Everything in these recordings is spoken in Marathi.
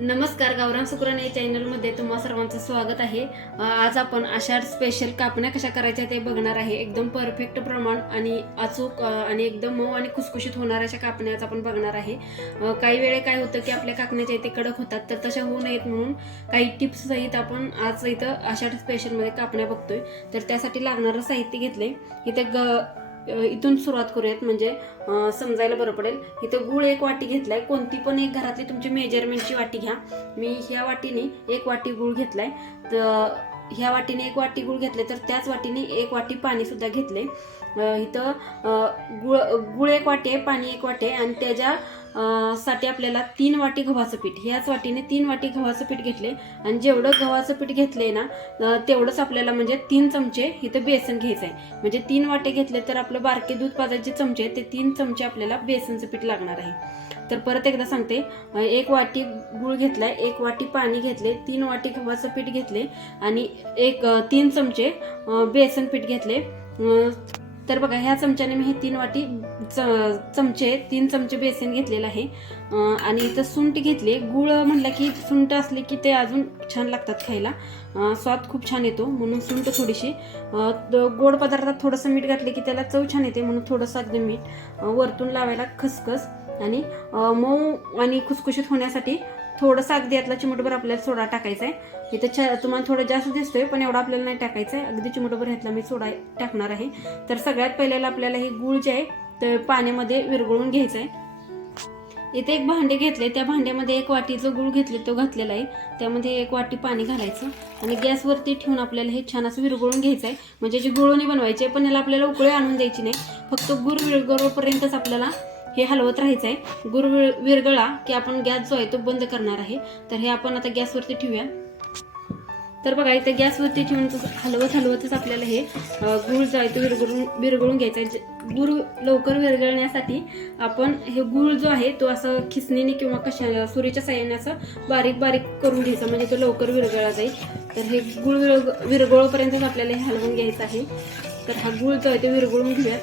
नमस्कार गावरान सुकरण या चॅनलमध्ये तुम्हा सर्वांचं स्वागत आहे. आज आपण आषाढ स्पेशल कापण्या कशा करायच्या ते बघणार आहे. एकदम परफेक्ट प्रमाण आणि अचूक आणि एकदम मऊ आणि खुसखुशीत होणाऱ्या अशा कापण्या आज आपण बघणार आहे. काही वेळे काय होतं की आपल्या कापण्याच्या इथे कडक होतात तर तशा होऊ नयेत म्हणून काही टिप्स सहित आपण आज इथं आषाढ स्पेशलमध्ये कापण्या बघतोय. तर त्यासाठी लागणारं साहित्य घेतलंय. इथे ग इथून सुरुवात करूयात. म्हणजे समजायला बरं पडेल. इथं गुळ एक वाटी घेतलाय. कोणती पण एक घरातली तुमची मेजरमेंटची वाटी घ्या. मी ह्या वाटीने एक वाटी गुळ घेतलाय. तर ह्या वाटीने एक वाटी गुळ घेतले तर त्याच वाटीने एक वाटी पाणी सुद्धा घेतले. इथं गुळ गुळ एक वाटे पाणी एक वाटे आणि त्याच्या साठी आपल्याला तीन वाटी गव्हाचं पीठ. ह्याच वाटीने तीन वाटी गव्हाचं पीठ घेतले. आणि जेवढं गव्हाचं पीठ घेतले ना तेवढंच आपल्याला म्हणजे तीन चमचे इथं बेसन घ्यायचं आहे म्हणजे तीन वाटे घेतले तर आपलं बारके दूध पाजायचे चमचे ते तीन चमचे आपल्याला बेसनचं पीठ लागणार आहे. तर परत एकदा सांगते एक वाटी गुळ घेतलाय एक वाटी पाणी घेतले तीन वाटी गव्हाचं पीठ घेतले आणि एक तीन चमचे बेसन पीठ घेतले तर बघा ह्या चमच्याने मी हे तीन वाटी च- चमचे तीन चमचे बेसन घेतलेलं आहे. आणि इथं सुंठ घेतली गुळ म्हणलं की सुंट असले की ते अजून छान लागतात खायला. स्वाद खूप छान येतो म्हणून सुंट थोडीशी. गोड पदार्थात थोडंसं मीठ घातले की त्याला चव छान येते म्हणून थोडंसं अगदी मीठ. वरतून लावायला खसखस. आणि मऊ आणि खुसखुशीत होण्यासाठी थोडंसं अगदी यातला चिमटभर आपल्याला सोडा टाकायचा आहे. इथं छ तुम्हाला थोडं जास्त दिसतोय पण एवढा आपल्याला नाही टाकायचं आहे. अगदी चिमटभर ह्यातला मी सोडा टाकणार आहे. तर सगळ्यात पहिल्याला आपल्याला हे गूळ जे आहे ते पाण्यामध्ये विरघळून घ्यायचं आहे. इथे एक भांडे घेतले त्या भांड्यामध्ये एक वाटी जो गूळ घेतले तो घातलेला आहे. त्यामध्ये एक वाटी पाणी घालायचं आणि गॅसवरती ठेवून आपल्याला हे छान असं विरघळून घ्यायचं आहे. म्हणजे जे गुळोनी बनवायचे पण याला आपल्याला उकळे आणून द्यायची नाही. फक्त गुळ विरघळपर्यंतच आपल्याला हे हलवत राहायचं आहे गुर विरगळा की आपण गॅस जो आहे तो बंद करणार आहे. तर हे आपण आता गॅसवरती ठेवूया. तर बघा इथे गॅसवरती ठेवून तसं हलवत हलवतच आपल्याला हे गूळ जो आहे तो विरघळून विरघळून घ्यायचा आहे. जे- गूळ लवकर विरघळण्यासाठी आपण हे गूळ जो आहे तो असं खिसणीने किंवा कशा सुरीच्या साह्याने असं बारीक बारीक करून घ्यायचा. म्हणजे तो लवकर विरघळला जाईल. तर हे गूळ विरग विरघळोपर्यंतच आपल्याला हे हलवून घ्यायचं आहे. तर हा गूळ जो आहे तो विरगळून घेऊया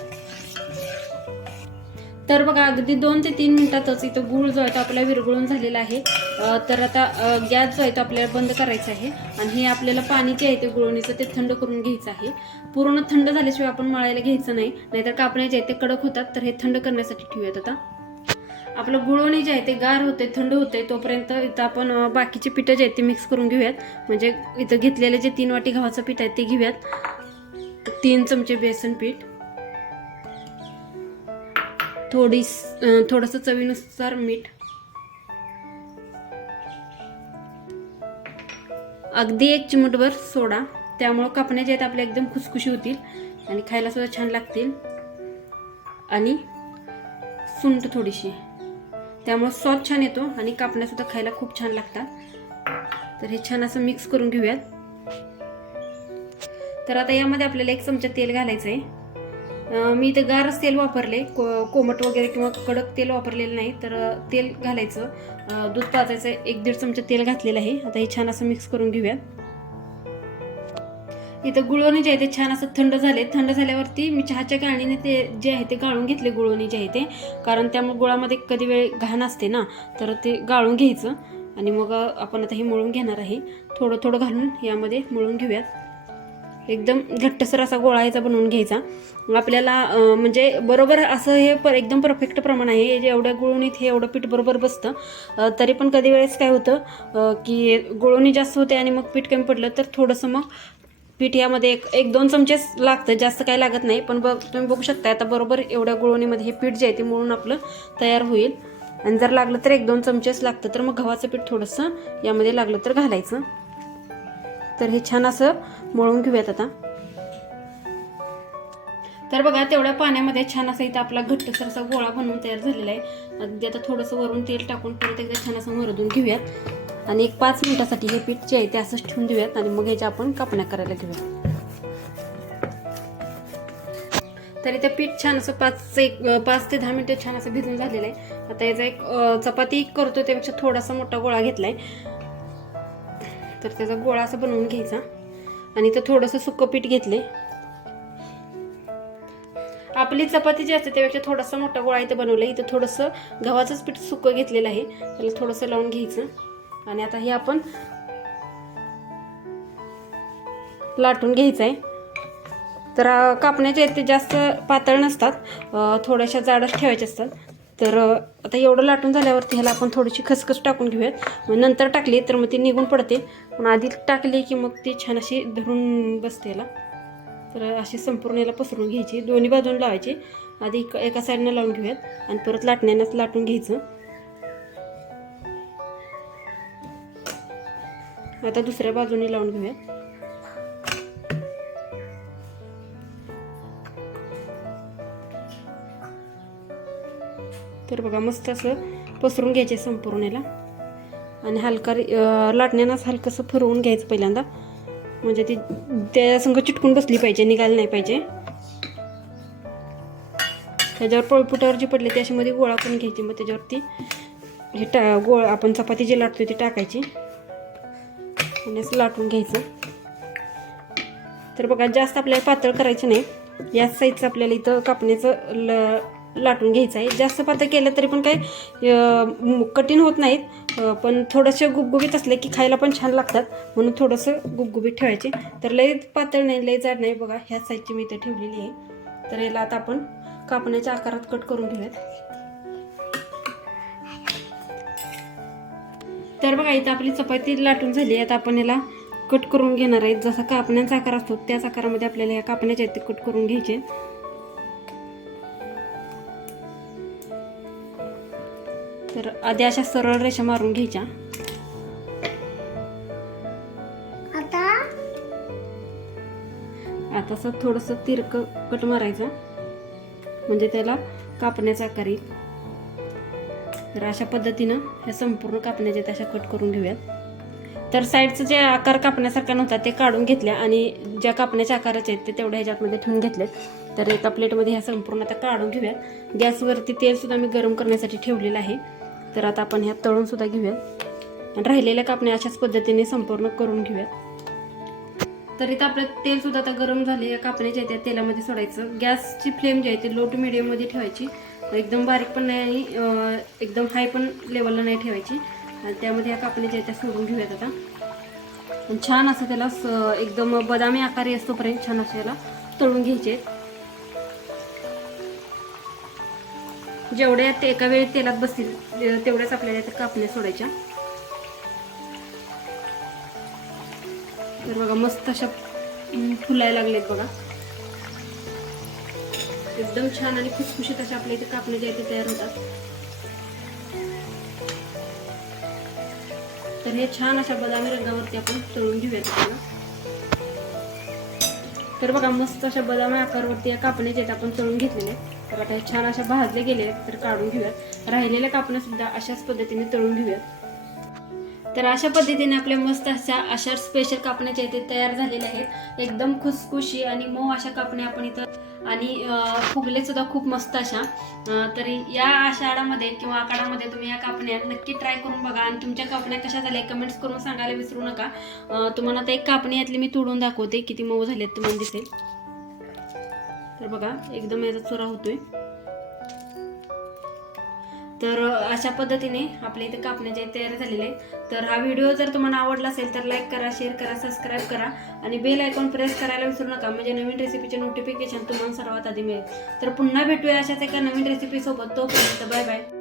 तर बघा अगदी दोन ते तीन मिनिटातच इथं गूळ जो आहे तो आपल्याला विरघळून झालेला आहे. तर आता गॅस जो आहे तो आपल्याला बंद करायचा आहे आणि हे आपल्याला पाणी जे आहे ते गुळवणीचं ते थंड करून घ्यायचं आहे. पूर्ण थंड झाल्याशिवाय आपण मळायला घ्यायचं नाही नाहीतर कापण्या जे आहेत ते कडक होतात. तर हे थंड करण्यासाठी ठेवूयात आता. आपलं गुळवणी जे आहे ते गार होते थंड होते तोपर्यंत इथं आपण बाकीचे पिठं जे आहेत ते मिक्स करून घेऊयात. म्हणजे इथं घेतलेले जे तीन वाटी गव्हाचं पीठ आहे ते घेऊयात. तीन चमचे बेसन पीठ. थोडी थोडंसं चवीनुसार मीठ. अगदी एक चिमटभर सोडा. त्यामुळं कापण्या आहेत आपल्या एकदम खुसखुशी होतील आणि खायला सुद्धा छान लागतील. आणि सुंट थोडीशी. त्यामुळं स्वाद छान येतो आणि कापण्यासुद्धा खायला खूप छान लागतात. तर हे छान असं मिक्स करून घेऊयात. तर आता यामध्ये आपल्याला एक चमचा तेल घालायचं आहे मी इथं गारच तेल वापरले. को कोमट वगैरे किंवा कडक तेल वापरलेलं नाही तर तेल घालायचं. दूध पाचायचं एक दीड चमचा तेल घातलेलं आहे. आता हे छान असं मिक्स करून घेऊयात. इथं गुळवणी जे आहे ते छान असं थंड झाले. थंड झाल्यावरती मी चहाच्या गाळणीने ते जे आहे ते गाळून घेतले गुळवणी जे आहे ते. कारण त्यामुळे गुळामध्ये कधी वेळ घाण असते ना तर ते गाळून घ्यायचं. आणि मग आपण आता हे मळून घेणार आहे. थोडं थोडं घालून यामध्ये मळून घेऊयात. एकदम घट्टसर असा गोळा याचा बनवून घ्यायचा. आपल्याला म्हणजे बरोबर असं हे पर एकदम परफेक्ट प्रमाण आहे. हे जे एवढ्या गुळवणीत हे एवढं पीठ बरोबर बसतं तरी पण कधी वेळेस काय होतं की गुळवणी जास्त होते आणि मग पीठ कमी पडलं तर थोडंसं मग पीठ यामध्ये एक एक दोन चमचेच लागतं. जास्त काही लागत नाही. पण बघ तुम्ही बघू शकता आता बरोबर एवढ्या गुळवणीमध्ये हे पीठ जे आहे ते मळून आपलं तयार होईल. आणि जर लागलं तर एक दोन चमचेच लागतं. तर मग गव्हाचं पीठ थोडंसं यामध्ये लागलं तर घालायचं. तर हे छान असं मळून घेऊयात आता. तर बघा तेवढ्या पाण्यामध्ये छान असा इथं आपला घट्टसर असा गोळा बनवून तयार झालेला आहे. अगदी आता थोडंसं वरून तेल टाकून परत एकदा छान असं मरदून घेऊयात. आणि एक पाच मिनिटासाठी हे पीठ जे आहे ते असंच ठेवून देऊयात आणि मग ह्याच्या आपण कापण्या करायला घेऊयात. तर इथं पीठ छान असं पाच एक पाच ते दहा मिनिटं छान असं भिजून झालेलं आहे. आता याचा एक चपाती करतो त्यापेक्षा थोडासा मोठा गोळा घेतलाय. तर त्याचा गोळा असा बनवून घ्यायचा. आणि इथं थोडंसं सुकं पीठ घेतले आपली चपाती जी असते त्यापेक्षा थोडासा मोठा गोळा इथं बनवला. इथं थोडंसं गव्हाचंच पीठ सुकं घेतलेलं आहे. त्याला थोडंसं लावून घ्यायचं. आणि आता हे आपण लाटून घ्यायचं आहे तर कापण्याचे ते जास्त पातळ नसतात. थोड्याशा जाडच ठेवायच्या असतात. तर आता एवढं लाटून झाल्यावरती ह्याला आपण थोडीशी खसखस टाकून घेऊयात. मग नंतर टाकली तर मग ती निघून पडते. पण आधी टाकली की मग ती छान अशी धरून बसते याला. तर अशी संपूर्ण याला पसरून घ्यायची. दोन्ही बाजून लावायची. आधी एका साईडनं लावून घेऊयात. आणि परत लाटण्यानंच लाटून घ्यायचं. आता दुसऱ्या बाजूने लावून घेऊयात. तर बघा मस्त असं पसरून घ्यायचे संपूर्ण याला. आणि हलका लाटण्यानंच हलकंसं फिरवून घ्यायचं पहिल्यांदा. म्हणजे ती त्यासंग चिटकून बसली पाहिजे निघायला नाही पाहिजे. त्याच्यावर पळपुटावर जी पडली त्याच्यामध्ये गोळा करून घ्यायची. मग त्याच्यावरती हे टा गोळ आपण चपाती जी लाटतो ती टाकायची. आणि असं लाटून घ्यायचं. तर बघा जास्त आपल्याला पातळ करायचं नाही. याच साईजचं आपल्याला इथं कापण्याचं ल लाटून घ्यायचं आहे. जास्त पातळ केलं तरी पण काही कठीण होत नाहीत. पण थोडंसं गुबगुबीत असले की खायला पण छान लागतात. म्हणून थोडंसं गुबगुबीत ठेवायचे. तर लय पातळ नाही लय जाड नाही बघा. ह्या साईजची मी इथं ठेवलेली आहे. तर याला आता आपण कापण्याच्या आकारात कट करून घेऊयात. तर बघा इथं आपली चपाती लाटून झाली आहे. आता आपण याला कट करून घेणार आहेत. जसा कापण्याचा आकार असतो त्याच आकारामध्ये आपल्याला या कापण्याच्या आहेत ते कट करून घ्यायचे तर आधी अशा सरळ रेषा मारून घ्यायच्या. आता? आता असं थोडंसं तिरकं कट मारायचं. म्हणजे त्याला कापण्याचा आकार येईल. तर अशा पद्धतीनं ह्या संपूर्ण कापण्याचे तशा कट करून घेऊयात. तर साईडचं जे आकार कापण्यासारखा नव्हता ते काढून घेतल्या आणि ज्या कापण्याच्या आकाराचे आहेत ते तेवढ्या ह्याच्यामध्ये ठेवून घेतलेत. तर एका प्लेटमध्ये ह्या संपूर्ण आता काढून घेऊयात. गॅसवरती तेलसुद्धा मी गरम करण्यासाठी ठेवलेलं आहे. तर आता आपण ह्या तळूनसुद्धा घेऊयात. आणि राहिलेल्या कापण्या अशाच पद्धतीने संपूर्ण करून घेऊयात. तर इथं आपलं तेलसुद्धा आता गरम झाले. या कापण्याच्या त्या तेलामध्ये सोडायचं. गॅसची फ्लेम जी आहे ती लो टू मिडियममध्ये ठेवायची. एकदम बारीक पण नाही आणि एकदम हाय पण लेवलला नाही ठेवायची. आणि त्यामध्ये या कापण्याच्या त्या सोडून घेऊयात आता. छान असं त्याला स- एकदम बदामी आकारी असतोपर्यंत छान असं याला तळून घ्यायचे. जेवढ्या ते एका वेळी तेलात बसतील तेवढ्याच आपल्याला त्या कापण्या सोडायच्या. तर बघा मस्त अशा फुलाय फुलायला लागलेत बघा. एकदम छान आणि खुसखुशीत अशा आपल्या इथे कापण्या ज्या इथे तयार होतात. तर हे छान अशा बदामी रंगावरती आपण तळून घेऊयात आपल्याला. तर बघा मस्त अशा बदामी आकारवरती या कापण्या आपण तळून घेतलेले आहेत. तर आता हे छान अशा भाजले गेले तर काढून घेऊयात. राहिलेल्या कापण्या सुद्धा अशाच पद्धतीने तळून घेऊयात. तर अशा पद्धतीने आपल्या मस्त अशा अशा स्पेशल कापण्या इथे ते तयार झालेल्या आहेत. एकदम खुसखुशी आणि मऊ अशा कापण्या आपण इथं आणि फुगले सुद्धा खूप मस्त अशा. तर तरी या आषाढामध्ये किंवा आकाडामध्ये तुम्ही या कापण्या नक्की ट्राय करून बघा. आणि तुमच्या कापण्या कशा झाल्या कमेंट्स करून सांगायला विसरू नका. तुम्हाला आता एक कापणी यातली मी तोडून दाखवते किती मऊ झाल्यात तुम्हाला दिसेल. तर बघा एकदम याचा चुरा होतोय. तर अशा पद्धतीने आपल्या इथे कापण्याचे तयार झालेले आहेत. तर हा व्हिडिओ जर तुम्हाला आवडला असेल तर लाईक करा शेअर करा सबस्क्राईब करा आणि बेल आयकॉन प्रेस करायला विसरू नका. म्हणजे नवीन रेसिपीचे नोटिफिकेशन तुम्हाला सर्वात आधी मिळेल. तर पुन्हा भेटूया अशाच एका नवीन रेसिपीसोबत तोपर्यंत बाय बाय